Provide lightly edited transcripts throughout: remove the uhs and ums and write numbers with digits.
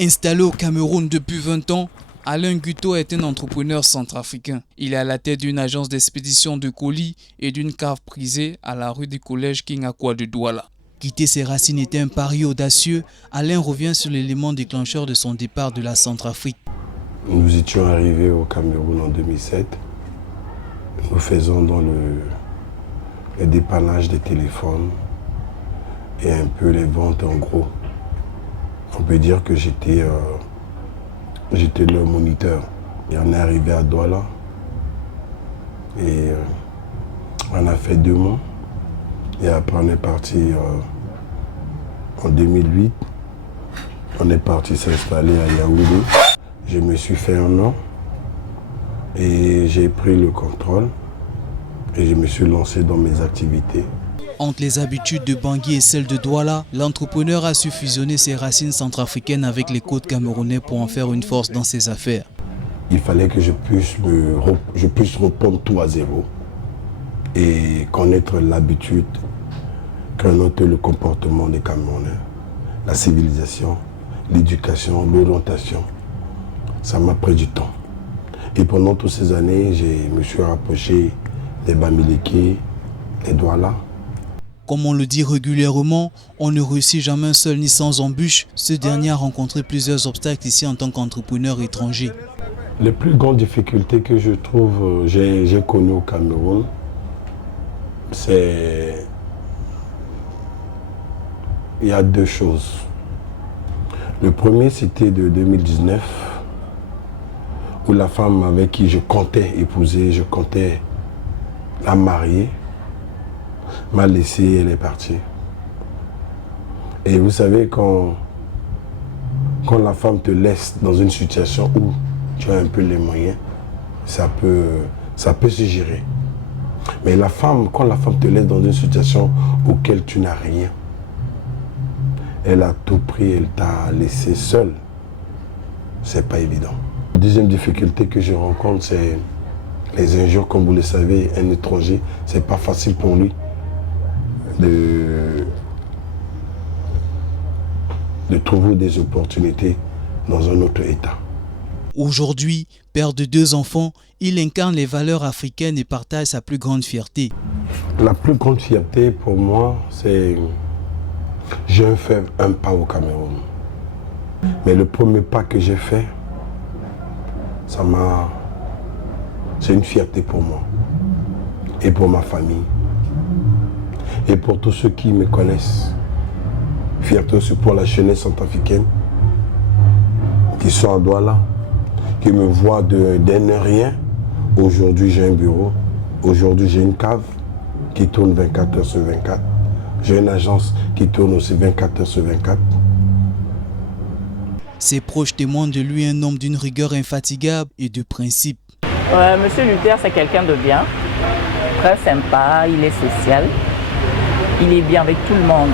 Installé au Cameroun depuis 20 ans, Alain Guto est un entrepreneur centrafricain. Il est à la tête d'une agence d'expédition de colis et d'une cave prisée à la rue du collège King Akwa de Douala. Quitter ses racines était un pari audacieux. Alain revient sur l'élément déclencheur de son départ de la Centrafrique. Nous étions arrivés au Cameroun en 2007. Nous faisons dans le dépannage des téléphones et un peu les ventes en gros. On peut dire que j'étais le moniteur. Et on est arrivé à Douala et on a fait 2 mois. Et après on est parti en 2008. On est parti s'installer à Yaoundé. Je me suis fait 1 an et j'ai pris le contrôle et je me suis lancé dans mes activités. Entre les habitudes de Bangui et celles de Douala, l'entrepreneur a su fusionner ses racines centrafricaines avec les côtes camerounais pour en faire une force dans ses affaires. Il fallait que je puisse reprendre tout à zéro et connaître l'habitude, connaître le comportement des Camerounais, la civilisation, l'éducation, l'orientation. Ça m'a pris du temps. Et pendant toutes ces années, je me suis rapproché des Bamileke, des Douala. Comme on le dit régulièrement, on ne réussit jamais seul ni sans embûches. Ce dernier a rencontré plusieurs obstacles ici en tant qu'entrepreneur étranger. Les plus grandes difficultés que je trouve, j'ai connues au Cameroun, c'est... Il y a 2 choses. Le premier, c'était de 2019, où la femme avec qui je comptais épouser, je comptais la marier, m'a laissé, elle est partie. Et vous savez, quand la femme te laisse dans une situation où tu as un peu les moyens, ça peut se gérer. Mais quand la femme te laisse dans une situation auquel tu n'as rien, elle a tout pris, elle t'a laissé seul. C'est pas évident. La deuxième difficulté que je rencontre, c'est les injures. Comme vous le savez, un étranger, c'est pas facile pour lui de trouver des opportunités dans un autre État. Aujourd'hui, père de 2 enfants, il incarne les valeurs africaines et partage sa plus grande fierté. La plus grande fierté pour moi, c'est j'ai fait un pas au Cameroun. Mais le premier pas que j'ai fait, c'est une fierté pour moi et pour ma famille. Et pour tous ceux qui me connaissent, fierté aussi pour la jeunesse centrafricaine qui sont à Douala, qui me voient d'un rien. Aujourd'hui, j'ai un bureau. Aujourd'hui, j'ai une cave qui tourne 24 heures sur 24. J'ai une agence qui tourne aussi 24 heures sur 24. Ses proches témoignent de lui un homme d'une rigueur infatigable et de principe. Monsieur Luther, c'est quelqu'un de bien, très sympa, il est social. Il est bien avec tout le monde.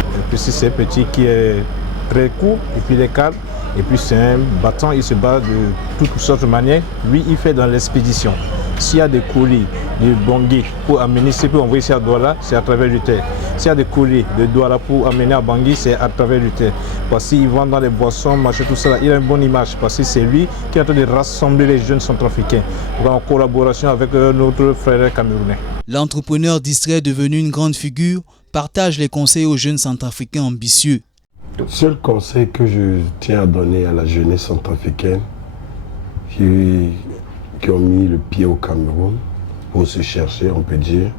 Et puis c'est petit qui est très court, et puis il est calme. Et puis c'est un battant, il se bat de toutes sortes de manières. Lui, il fait dans l'expédition. S'il y a des colis de Bangui pour amener, c'est pour envoyer ça à Douala, c'est à travers le terre. S'il y a des colis de Douala pour amener à Bangui, c'est à travers le terre. Parce qu'il vend dans les boissons, marché, tout ça, il a une bonne image. Parce que c'est lui qui est en train de rassembler les jeunes centrafricains en collaboration avec notre frère camerounais. L'entrepreneur distrait devenu une grande figure partage les conseils aux jeunes centrafricains ambitieux. Le seul conseil que je tiens à donner à la jeunesse centrafricaine qui ont mis le pied au Cameroun pour se chercher, on peut dire,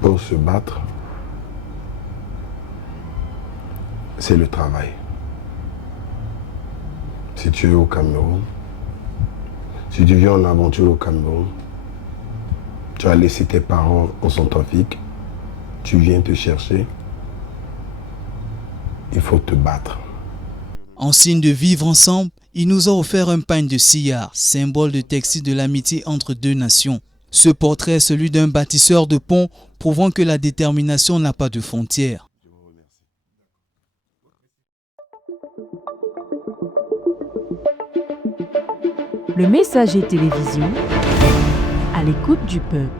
pour se battre, c'est le travail. Si tu es au Cameroun, si tu viens en aventure au Cameroun, tu as laissé tes parents en Centrafrique, tu viens te chercher, il faut te battre. En signe de vivre ensemble, il nous a offert un pagne de sillard, symbole de textile de l'amitié entre 2 nations. Ce portrait est celui d'un bâtisseur de ponts, prouvant que la détermination n'a pas de frontières. Le Messager télévision à l'écoute du peuple.